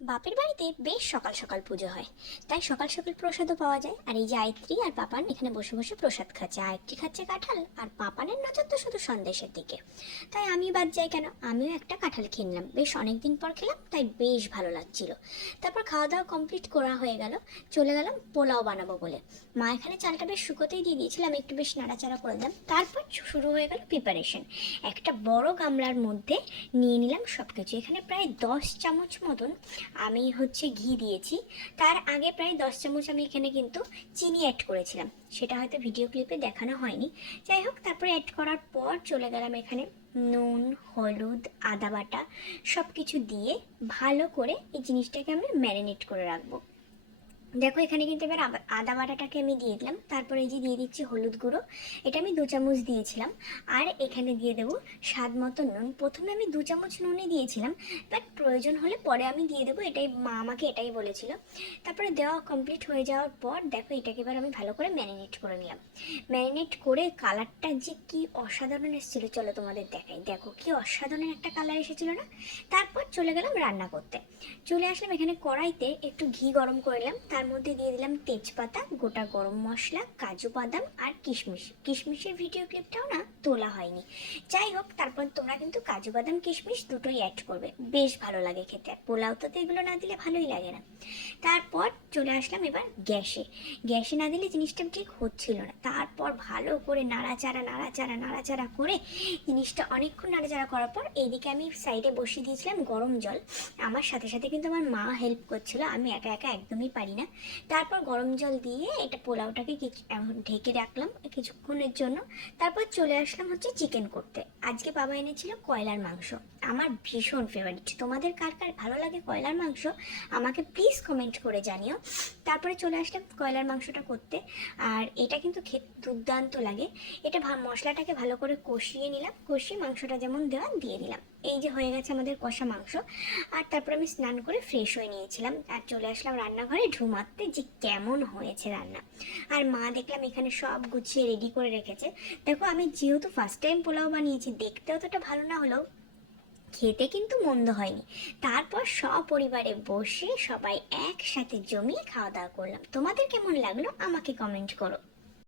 বাপের বাড়িতে বেশ সকাল সকাল পুজো হয়, তাই সকাল সকাল প্রসাদও পাওয়া যায়। আর এই যে আয়ত্রী আর পাপান এখানে বসে বসে প্রসাদ খাচ্ছে, আয়ত্রী খাচ্ছে কাঁঠাল আর পাপানের নজর তো শুধু সন্দেশের দিকে। তাই আমি বাদ যাই কেন, আমিও একটা কাঁঠাল কিনলাম, বেশ অনেকদিন পর খেলাম, তাই বেশ ভালো লাগছিল। তারপর খাওয়া দাওয়া কমপ্লিট করা হয়ে গেল, চলে গেলাম পোলাও বানাবো বলে। মা এখানে চালটা বেশ শুকোতেই দিয়ে দিয়েছিলাম, একটু বেশ নাড়াচাড়া করে দিলাম। তারপর শুরু হয়ে গেল প্রিপারেশন। একটা বড় গামলার মধ্যে নিয়ে নিলাম সব কিছু। এখানে প্রায় 10 চামচ মতন আমি ঘি দিয়েছি। তার আগে প্রায় 10 চামচ আমি এখানে কিন্তু চিনি অ্যাড করেছিলাম, সেটা হয়তো ভিডিও ক্লিপে দেখানো হয়নি। যাই হোক, তারপরে অ্যাড করার পর চলে গেলাম এখানে নুন, হলুদ, আদা বাটা সব কিছু দিয়ে ভালো করে এই জিনিসটাকে আমি ম্যারিনেট করে রাখবো। দেখো এখানে কিন্তু এবার আদা বাটাটাকে আমি দিয়ে দিলাম। তারপরে এই যে দিয়ে দিচ্ছি হলুদ গুঁড়ো, এটা আমি 2 চামচ দিয়েছিলাম। আর এখানে দিয়ে দেবো স্বাদ মতো নুন। প্রথমে আমি 2 চামচ নুনই দিয়েছিলাম, বাট প্রয়োজন হলে পরে আমি দিয়ে দেবো, এটাই মা আমাকে এটাই বলেছিল। তারপরে দেওয়া কমপ্লিট হয়ে যাওয়ার পর দেখো এটাকে এবার আমি ভালো করে ম্যারিনেট করে নিলাম। ম্যারিনেট করে কালারটা যে কি অসাধারণ এসেছিলো, চলো তোমাদের দেখাই। দেখো কি অসাধারণ একটা কালার এসেছিলো না। তারপর চলে গেলাম রান্না করতে। চলে আসলাম এখানে কড়াইতে, একটু ঘি গরম করে নিলাম, তার মধ্যে দিয়ে দিলাম তেজপাতা, গোটা গরম মশলা, কাজু বাদাম আর কিশমিশ। কিশমিশের ভিডিও ক্লিপটাও না তোলা হয়নি। যাই হোক, তারপর তোমরা কিন্তু কাজু বাদাম কিশমিশ দুটোই অ্যাড করবে, বেশ ভালো লাগে খেতে। আর পোলাও তো এগুলো না দিলে ভালোই লাগে না। তারপর চলে আসলাম এবার গ্যাসে। গ্যাসে না দিলে জিনিসটা ঠিক হচ্ছিল না। তারপর ভালো করে নাড়াচাড়া নাড়াচাড়া নাড়াচাড়া করে জিনিসটা অনেকক্ষণ নাড়াচাড়া করার পর এইদিকে আমি সাইডে বসিয়ে দিয়েছিলাম গরম জল। আমার সাথে সাথে কিন্তু আমার মা হেল্প করছিল, আমি একা একা একদমই পারি না। তারপর গরম জল দিয়ে এটা পোলাওটাকে ঢেকে রাখলাম কিছুক্ষণের জন্য। তারপর চলে আসলাম হচ্ছে চিকেন করতে। আজকে বাবা এনেছিল কয়লার মাংস, আমার ভীষণ ফেভারিট। তোমাদের কার কার ভালো লাগে কয়লার মাংস আমাকে প্লিজ কমেন্ট করে জানিও। তারপরে চলে আসলাম কয়লার মাংসটা করতে। আর এটা কিন্তু খেতে দুর্দান্ত লাগে। এটা মশলাটাকে ভালো করে কষিয়ে নিলাম, কষিয়ে মাংসটা যেমন দেওয়া দিয়ে দিলাম। এই যে হয়ে গেছে আমাদের কষা মাংস। আর তারপর আমি স্নান করে ফ্রেশ হয়ে নিয়েছিলাম আর চলে আসলাম রান্নাঘরে ঢু মারতে, যে কেমন হয়েছে রান্না। আর মা দেখলাম এখানে সব গুছিয়ে রেডি করে রেখেছে। দেখো আমি যেহেতু ফার্স্ট টাইম পোলাও বানিয়েছি, দেখতে অতটা ভালো না হলেও খেতে কিন্তু মন্দ হয়নি। তারপর সপরিবারে বসে সবাই একসাথে জমিয়ে খাওয়া দাওয়া করলাম। তোমাদের কেমন লাগলো আমাকে কমেন্ট করো।